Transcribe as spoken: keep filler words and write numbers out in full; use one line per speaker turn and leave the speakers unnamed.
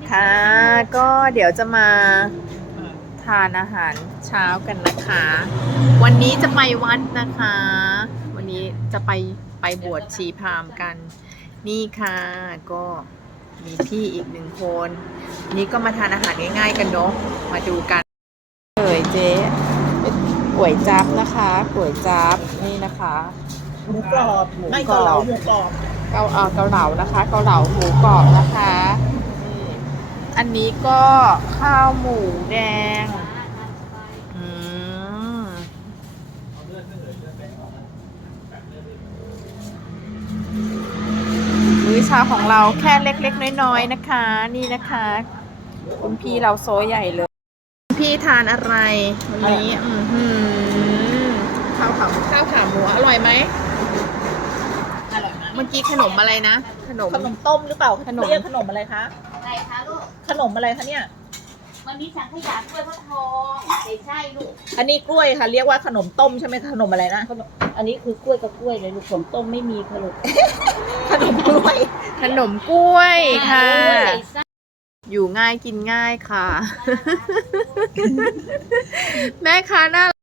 ค่ะก็เดี๋ยวจะมาทานอาหารเช้ากันนะคะ วันนี้จะไปวัดนะคะ วันนี้จะไปไปบวชชีพราหมณ์กัน นี่ค่ะก็มีพี่อีกหนึ่งคน นี่ก็มาทานอาหารง่ายๆกันเนาะมาดูกันเลยเจ๊ก๋วยจั๊บนะคะก๋วยจั๊บนี่นะคะ
หมูกรอบ
หมู
ไม่
กรอบ
เกาเหลาหมูกรอบ
เกาเอ่อเกาเหลานะคะเกาเหลาหมูกรอบนะคะนี่อันนี้ก็ข้าวหมูแดงอืมมื้อเช้าของเราแค่เล็กๆน้อยๆนะคะนี่นะคะคุณพี่เราโซใหญ่เลยคุณพี่ทานอะไรวันนี้อือหือข้าวขาข้าวขาหมูอร่อยไหม
อร่อยมาก
เมื่อกี้ขนมอะไรนะ ขนม
ขนมต้มหรือเปล่า
ขนม
เรียกขนมอะไรคะ
ไหนคะลูก
ขนมอะไรคะเนี่ย
มันมีสังขยากล้วยพระทองใช่ใช่ลูก
อันนี้กล้วยค่ะ เรียกว่าขนมต้มใช่ไหมขนมอะไรนะ
อันนี้คือกล้วยกับกล้วยเลยลูกผมต้มไม่มีค่ะลูก
ขนมกล้วย
ขนมกล้วยค่ะ
ใส่ไส้
อยู่ง่ายกินง่ายค่ะ แม่ค้าน่า